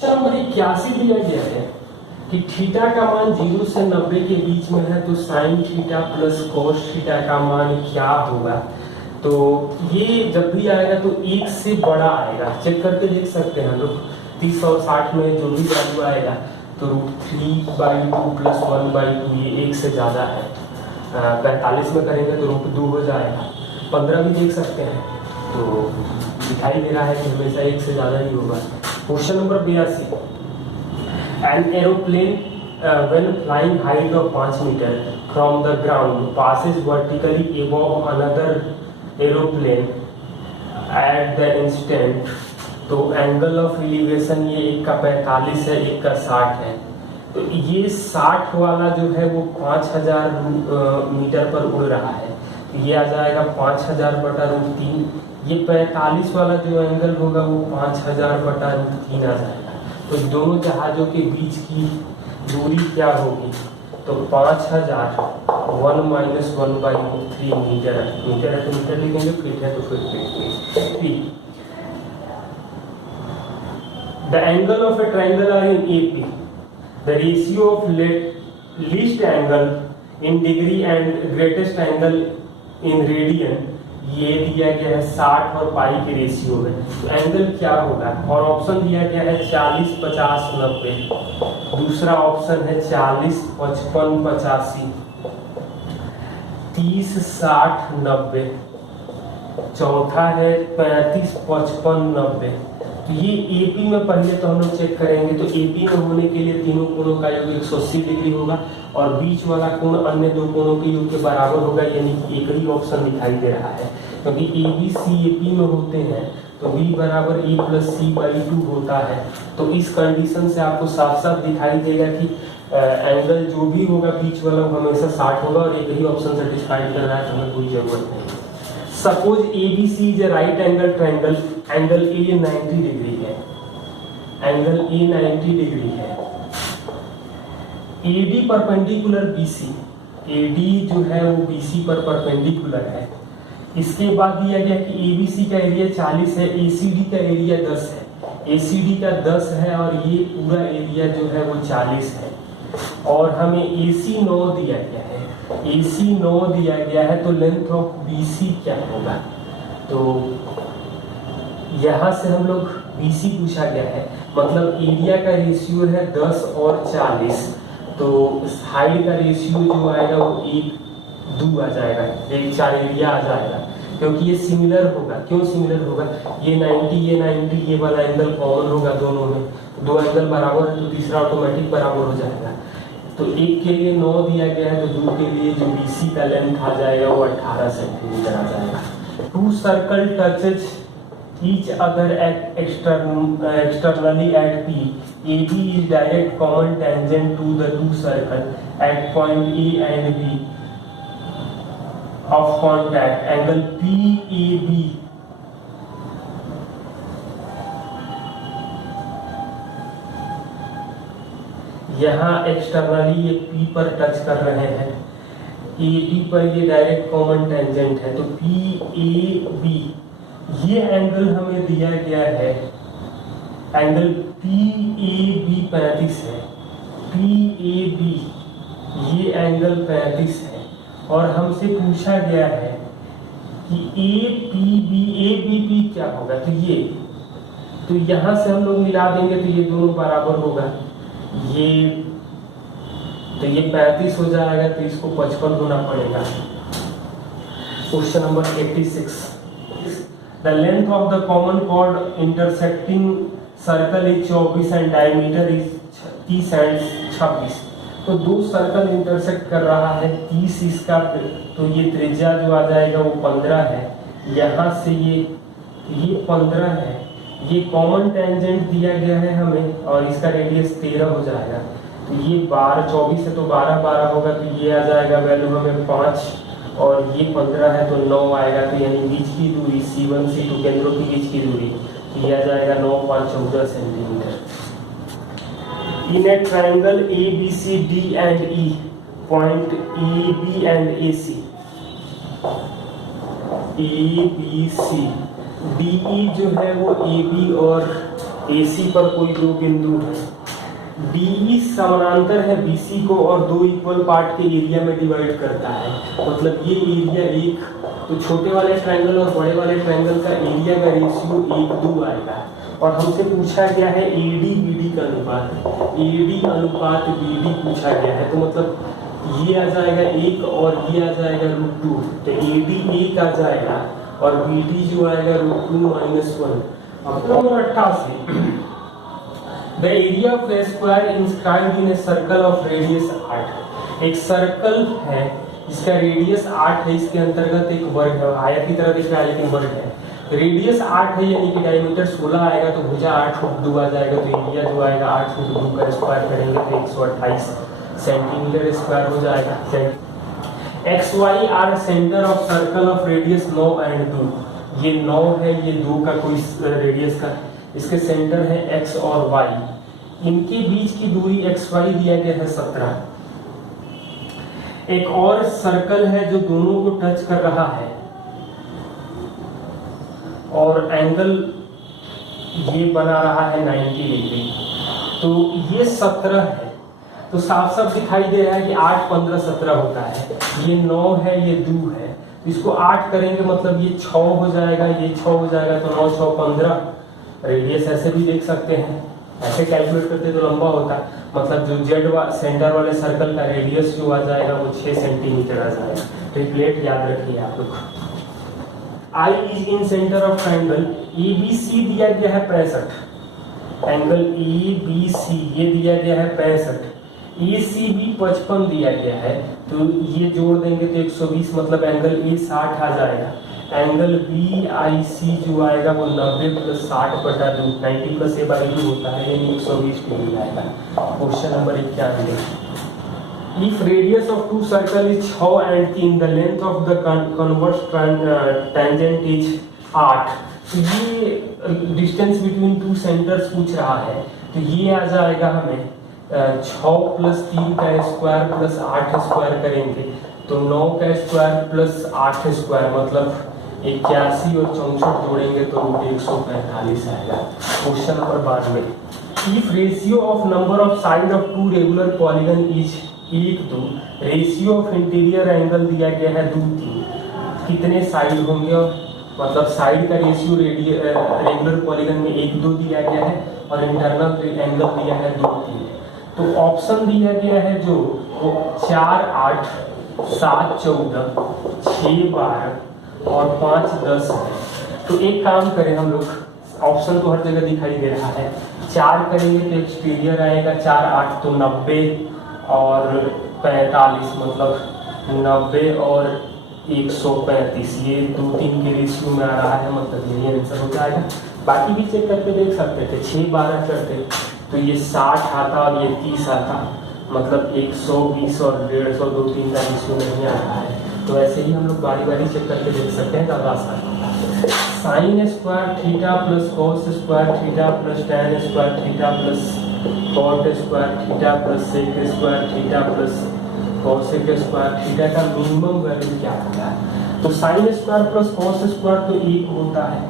Number 81 दिया गया है कि थीटा का मान 0 से 90 के बीच में है तो sine theta plus cos theta का मान क्या होगा। तो ये जब भी आएगा तो 1 से बड़ा आएगा, चेक करके देख सकते हैं हम लोग। 30 और 60 में जो भी वैल्यू आएगा तो √3/2 + 1/2 ये 1 से ज़्यादा है। 45 में करेंगे तो √2 हो जाएगा। 15 भी देख सकते हैं तो दिखाई दे रहा है कि हमेशा 1 से ज़्यादा ही होगा। Question number 82, an aeroplane when flying height of 5 metre from the ground passes vertically above another aeroplane at the instant। तो एंगल ऑफ एलिवेशन ये एक का 45 है, एक का 60 है। तो ये 60 वाला जो है वो 5000 मीटर पर उड़ रहा है, तो ये आ जाएगा 5000/√3। ये 45 वाला जो एंगल होगा वो 5000/√3 आ जाएगा। तो दोनों जहाजों के बीच की दूरी क्या होगी, तो 5000 1 - 1/√3 मीटर है। मीटर है तो मीटर लिखेंगे, फीट है तो feet. The angle of a triangle are in AP, the ratio of least angle in degree and greatest angle in radian ये दिया गया है 60 और पाई के रेशियो में। तो एंगल क्या होगा, और ऑप्शन दिया गया है 40 50 90, दूसरा ऑप्शन है 40 55 85, 30 60 90, चौथा है 35 55 90। तो ये AP में पहले तो हम लोग चेक करेंगे, तो AP में होने के लिए तीनों कोणों का योग 180 डिग्री होगा और बीच वाला कोण अन्य दो कोणों के योग के बराबर होगा, यानी एक ही ऑप्शन दिखाई दे रहा है। क्योंकि ABC AP में होते हैं तो B = A + C/2 होता है। तो इस कंडीशन से आपको साफ साफ दिखाई देगा कि एंगल जो भी होगा बीच वाला वो हमेशा 60 होगा और एक ही ऑप्शन सेटिस्फाइड कर रहा है, तो हमें कोई जरूरत नहीं। Suppose ABC is a right angle triangle, angle A 90 degree है, एंगल A 90 डिग्री है। AD परपेंडिकुलर BC, AD जो है वो BC पर परपेंडिकुलर है। इसके बाद दिया गया कि ABC का एरिया 40 है, ACD का एरिया 10 है। ACD का 10 है और ये पूरा एरिया जो है वो 40 है। और हमें AC 9 दिया गया है, AC 9 दिया गया है, तो लेंथ ऑफ BC क्या होगा। तो यहाँ से हम लोग BC पूछा गया है, मतलब एरिया का रेशियो है 10 और 40, तो हाइट का रेशियो जो आएगा वो 1:2 आ जाएगा, 1:4 एरिया आ जाएगा। क्योंकि ये सिमिलर होगा, क्यों सिमिलर होगा, ये 90 ये वाला एंगल कॉमन होगा दोनों में, दो एंगल बराबर है तो तीसरा ऑटोमेटिक बराबर हो जाएगा। तो एक के लिए 9 दिया गया है, तो दो के लिए जो BC का लेंथ आ जाएगा वो 18 सेंटीमीटर आ जाएगा। Two circle touches each other at externally at P, AB is direct common tangent to the two circles at point A and B of contact, angle PAB यहाँ एक्सटर्नली ये P पर touch कर रहे हैं, AB पर ये direct common tangent है, तो PAB ये एंगल हमें दिया गया है, एंगल PAB 35 है, PAB ये एंगल 35 है। और हमसे पूछा गया है कि ABP क्या होगा, तो यहाँ से हम लोग मिला देंगे तो ये दोनों बराबर होगा, ये तो ये 35 हो जाएगा, तो इसको 55 होना पड़ेगा। Question number 86, the length of the common chord intersecting circle is 24 and diameter is 30 and 26। तो दो सर्कल इंटरसेक्ट कर रहा है 30 इसका, तो ये त्रिज्या जो आ जाएगा वो 15 है। यहाँ से ये 15 है, ये कॉमन टेंजेंट दिया गया है हमें और इसका रेडियस 13 हो जाएगा। तो ये 12 24 है तो 12 12 होगा, तो ये आ जाएगा वैल्यू हमें 5 और ये 15 है तो 9 आएगा। तो यानी बीच की दूरी C1 C2 केंद्रों के बीच की दूरी तो यह आ जाएगा 9 5 14 centimetre. In A triangle ABCD and E, point AB and AC, ABC DE जो है वो AB और AC पर कोई दो बिंदु है, DE समानांतर है BC को और दो इक्वल पार्ट के एरिया में डिवाइड करता है, मतलब ये एरिया एक, तो छोटे वाले ट्रायंगल और बड़े वाले ट्रायंगल का एरिया का रेशियो 1:2 आएगा। और हमसे पूछा गया है AD BD का अनुपात, AD अनुपात BD पूछा गया है, तो मतलब ये आ जाएगा 1 और ये आ जाएगा √2, तो AD 1 आ जाएगा और BD जो आएगा √2 - 1। अब number 88, the area of a square inscribed in a circle of radius 8। एक सर्कल है इसका रेडियस 8 है, इसके अंतर्गत एक वर्ग है, आयत की तरह दिख रहा है लेकिन वर्ग है, रेडियस 8 है यानी कि डायमीटर 16 आएगा, तो भुजा 8√2 आ जाएगा, तो एरिया जो आएगा 8√2 का स्क्वायर करेंगे तो 128 सेंटीमीटर स्क्वायर हो जाएगा। XY are centre of circle of radius 9 और 2, ये 9 है, ये 2 का कोई रेडियस का, इसके सेंटर है X और Y, इनके बीच की दूरी XY दिया गया है 17। एक और सर्कल है जो दोनों को टच कर रहा है और एंगल ये बना रहा है 90 डिग्री, तो ये 17 है, तो साफ साफ दिखाई दे रहा है कि 8, 15, 17 होता है, ये 9 है, ये 2 है, इसको 8 करेंगे मतलब ये 6 हो जाएगा, ये 6 हो जाएगा, तो 9, 6, 15। रेडियस ऐसे भी देख सकते हैं, ऐसे कैलकुलेट करते तो लंबा होता, मतलब जो जेड सेंटर वाले सर्कल का रेडियस जो आ जाएगा वो 6 सेंटीमीटर आ जाएगा। ट्रिपलेट याद रखिए आप लोग। I is in centre of triangle ABC दिया गया है 65, एंगल ABC ये दिया गया है 65, ACB 55 दिया गया है, तो ये जोड़ देंगे तो 120, मतलब एंगल A 60 आ जाएगा, एंगल BIC जो आएगा वो 90 + 60/2, 90 + A/2 होता है, यानी 120 डिग्री आएगा। Question number 91, if radius of two circle is 6 and 3, the length of the converse tangent is 8, तो ये डिस्टेंस बिटवीन टू सेंटर्स पूछ रहा है, तो ये आ जाएगा हमें 6 + 3 का स्क्वायर + 8 स्क्वायर करेंगे तो 9 का स्क्वायर + 8 स्क्वायर, मतलब 81 और 64 जोड़ेंगे तो 145 आएगा। Question number 92, if ratio of number of side of two regular polygon is 1:2, ratio of interior angle दिया गया है 2:3, कितने साइड होंगे, और मतलब साइड का रेशियो रेगुलर पॉलीगन में 1:2 दिया गया है और इंटरनल एंगल दिया है 2:3, तो ऑप्शन दिया गया है जो वो 4, 8, 7, 14, 6, 12 और 5, 10 है। तो एक काम करें हम लोग, ऑप्शन तो हर जगह दिखाई दे रहा है, 4 करेंगे तो एक्सटीरियर आएगा 4, 8 तो 90 और 45, मतलब 90 और 135, ये 2, 3 के रेशियो में आ रहा है, मतलब यही आंसर हो जाएगा। बाकी भी चेक करके देख सकते थे, 6, 12 करते तो ये 60 आता और ये 30 आता, मतलब 120 और 150, 2, 3 का रेशियो नहीं आ रहा है, तो ऐसे ही हम लोग बारी बारी चेक करके देख सकते हैं, ज़्यादा आसान होता है। Sine square theta plus cos square theta plus tan square theta plus cot square theta plus sec square theta plus cosec square theta का मिनिमम वैल्यू क्या होता है? तो sine square plus cos square तो 1 होता है,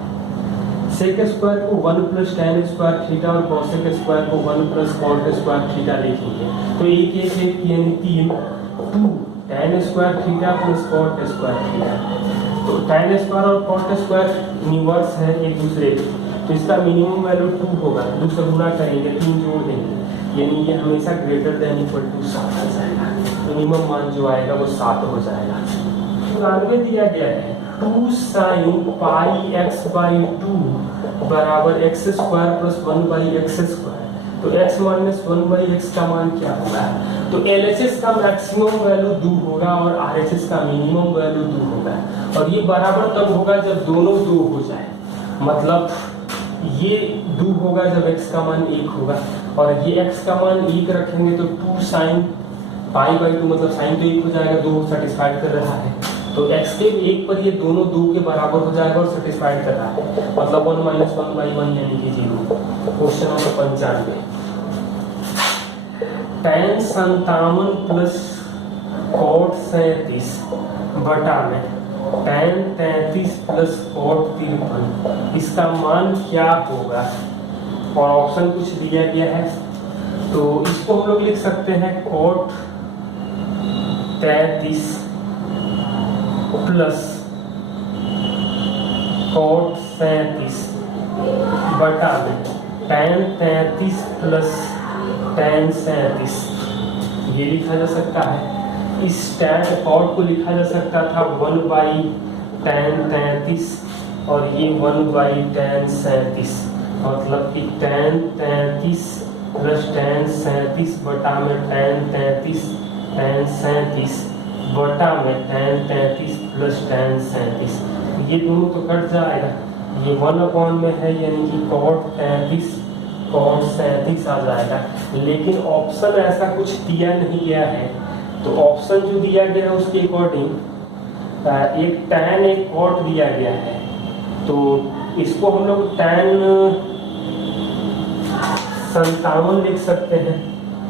सेक स्क्वायर को 1 plus tan square theta और कॉसेक स्क्वायर को 1 प्लस कॉट स्क्वायर थीटा लिखेंगे, तो 1 1 1 यानी 3, 2 tan square theta plus cot square theta, तो टैन स्क्वायर और कॉट स्क्वायर इनवर्स है एक दूसरे के, तो इसका मिनिमम वैल्यू 2 होगा, 2 से गुना करेंगे 3 जोड़ देंगे, यानी ये हमेशा ग्रेटर देन इक्वल टू 7 आ जाएगा, मिनिमम मान जो आएगा वो 7 हो जाएगा। 94 दिया गया है 2 sin πx/2 बराबर x square plus 1/x square, तो x माइनस 1/x का मान क्या होगा? तो LHS का मैक्सिमम वैल्यू 2 होगा और RHS का मिनिमम वैल्यू 2 होगा, और ये बराबर तब होगा जब दोनों 2 हो जाए, मतलब ये 2 होगा जब x का मान 1 होगा, और ये x का मान 1 रखेंगे तो 2 sin π/2, मतलब साइन तो 1 हो जाएगा, 2 सेटिस्फाइड कर रहा है, तो x के 1 पर ये दोनों 2 के बराबर हो जाएगा और सेटिस्फाइड कर रहा है, मतलब 1 - 1/1 यानी कि 0। Question number 95, tan 57 plus cot 37 बटा में tan 33 प्लस cot 53, इसका मान क्या होगा? और ऑप्शन कुछ दिया गया है, तो इसको हम लोग लिख सकते हैं cot 33 प्लस cot 37 बटा में tan 33 प्लस tan 37, ये लिखा जा सकता है। इस tan cot को लिखा जा सकता था 1 बाई tan 33 और ये 1 बाई tan 37, मतलब कि tan 33 प्लस tan 37 बटा में tan 33 tan 37 बटा में tan 33 प्लस tan 37, ये दोनों तो कट जाएगा, ये 1 में है यानी कि cot 33 cot 37 आ जाएगा। लेकिन ऑप्शन ऐसा कुछ दिया नहीं गया है, तो ऑप्शन जो दिया गया है उसके अकॉर्डिंग एक tan एक cot दिया गया है, तो इसको हम लोग tan 57 लिख सकते हैं,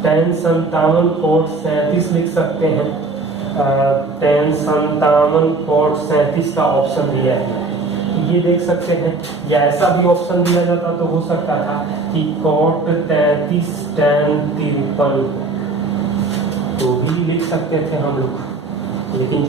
tan 57 cot 37 लिख सकते हैं। tan 57 cot 37 का ऑप्शन दिया है, ये देख सकते हैं। या ऐसा भी ऑप्शन दिया जाता तो हो सकता था कि cot 33 tan 53, तो भी लिख सकते थे हम लोग, लेकिन